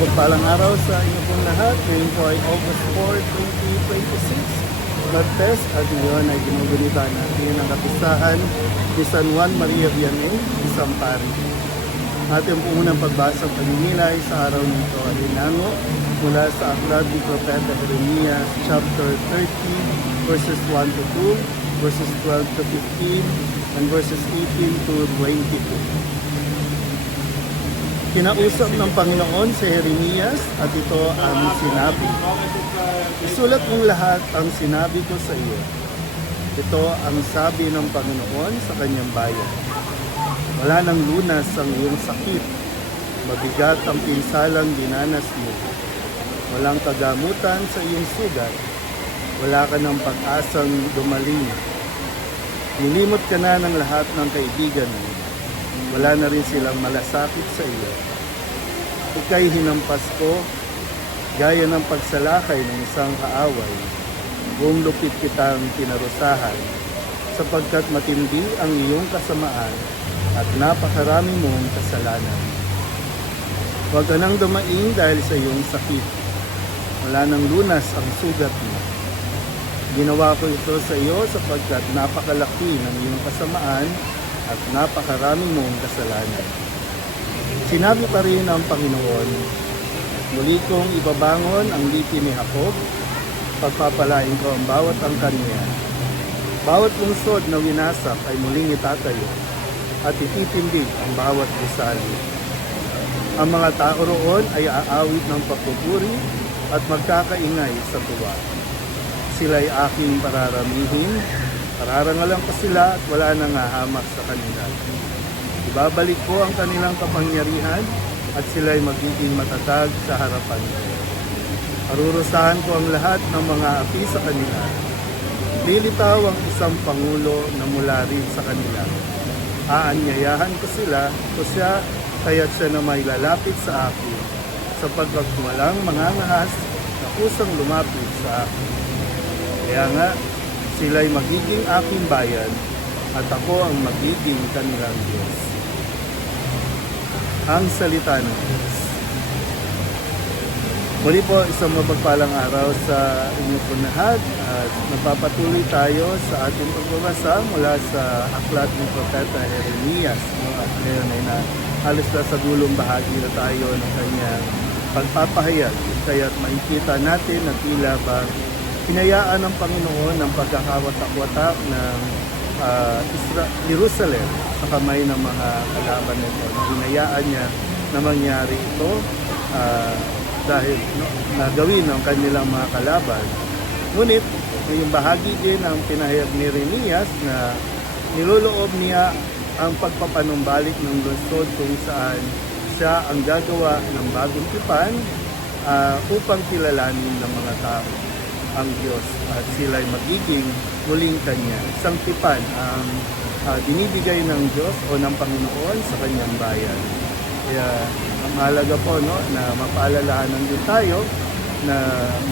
mapagpalang araw sa inyo pong lahat. Ngayon po ay August 4, 2026. Martes at ngayon ay ginugunita natin ang kapistahan ni San Juan Maria Vianney, isang pari. Ating po unang pagbasa ng paninilay sa araw nito ay hinango mula sa aklat ni Propeta Jeremias chapter 30 verses 1 to 2, verses 12 to 15, and verses 18 to 22. Kinausap ng Panginoon si Jeremias at ito ang sinabi. Isulat mong lahat ang sinabi ko sa iyo. Ito ang sabi ng Panginoon sa kanyang bayan. Wala nang lunas ang iyong sakit. Mabigat ang pinsalang dinanas mo. Walang kagamutan sa iyong sugat. Wala ka ng pag-asang dumaling. Nilimot ka na ng lahat ng kaibigan mo. Wala na rin silang malasakit sa iyo. Ika'y hinampas ko, gaya ng pagsalakay ng isang kaaway. Buong lupit kitang pinarusahan, sapagkat matindi ang iyong kasamaan at napakarami mong kasalanan. Huwag ka nang dumaing dahil sa iyong sakit. Wala nang lunas ang sugat mo. Ginawa ko ito sa iyo sapagkat napakalaki ng iyong kasamaan at napakarami mong kasalanan. Sinabi pa rin ng Panginoon, muli kong ibabangon ang lipi ni Jacob, pagpapalain ko ang bawat angkan niya. Bawat lungsod na winasak ay muling itatayo, at ititindig ang bawat gusali. Ang mga tao roon ay aawit ng pagpupuri at magkakaingay sa tuwa. Sila'y aking pararamihin, pararangalan ko sila at wala nang hahamak sa kanila. Ibabalik ko ang kanilang kapangyarihan at sila'y magiging matatag sa harapan ko. Parurusahan ko ang lahat ng mga api sa kanila. Lilitaw ang isang pangulo na mula rin sa kanila. Aanyayahan ko sila o siya kaya't siya na may lalapit sa akin, sapagkat walang mangangahas na kusang lumapit sa akin. Kaya nga, sila'y magiging aking bayan at ako ang magiging kanilang Diyos. Ang salita ng Diyos. Muli po, isang mapagpalang araw sa inyo po lahat at napapatuloy tayo sa ating pagbabasa mula sa aklat ng Propeta Jeremias. At ngayon ay halos na sa dulong bahagi na tayo ng kanyang pagpapahayag. Kaya't makikita natin na tila ba hinayaan ng Panginoon ng pagkakawatak-watak ng Jerusalem sa kamay ng mga kalaban nito. Hinayaan niya na mangyari ito dahil nagawin ng kanilang mga kalaban. Ngunit, yung bahagi din ng pinahayag ni Jeremias na niloloob niya ang pagpapanumbalik ng lungsod kung saan siya ang gagawa ng bagong tipan upang kilalanin ng mga tao ang Diyos at sila'y magiging muling Kanya. Isang tipan ang binibigay ng Diyos o ng Panginoon sa Kanyang bayan. Kaya ang mahalaga po na mapaalalahanan din tayo na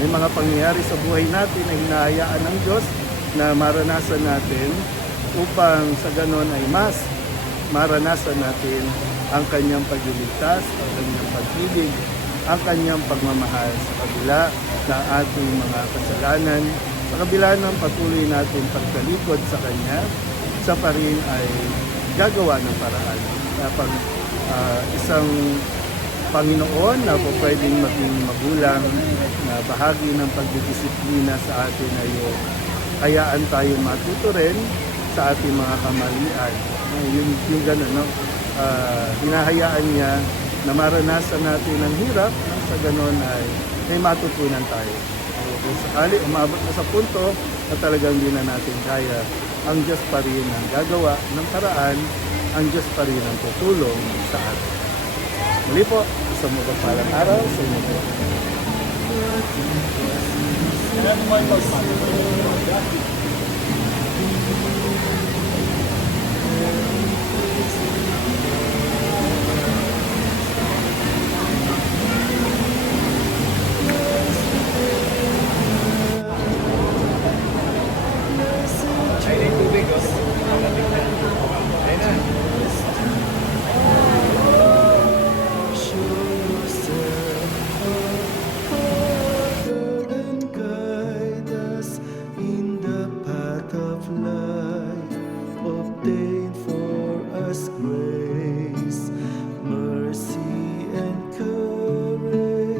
may mga pangyayari sa buhay natin na hinahayaan ng Diyos na maranasan natin upang sa ganon ay mas maranasan natin ang Kanyang pagliligtas, ang Kanyang pag-ibig, ang Kanyang pagmamahal sa kabila ng ating mga kasalanan, sa kabila ng patuloy natin pagkalikod sa Kanya, siya pa rin ay gagawa ng paraan. Kapag isang Panginoon na po pwedeng maging magulang na bahagi ng pagdidisiplina sa atin ay hayaan tayo matuto rin sa ating mga kamalian. Yung gano'n, no? Hinahayaan niya na maranasan natin ang hirap, nang sa ganon ay may matutunan tayo. Kung sakali umabot na sa punto na talagang hindi na natin kaya, ang Diyos pa rin ang gagawa ng paraan, ang Diyos pa rin ang tutulong sa atin. Muli po, isang mapagpalang araw sa inyo po.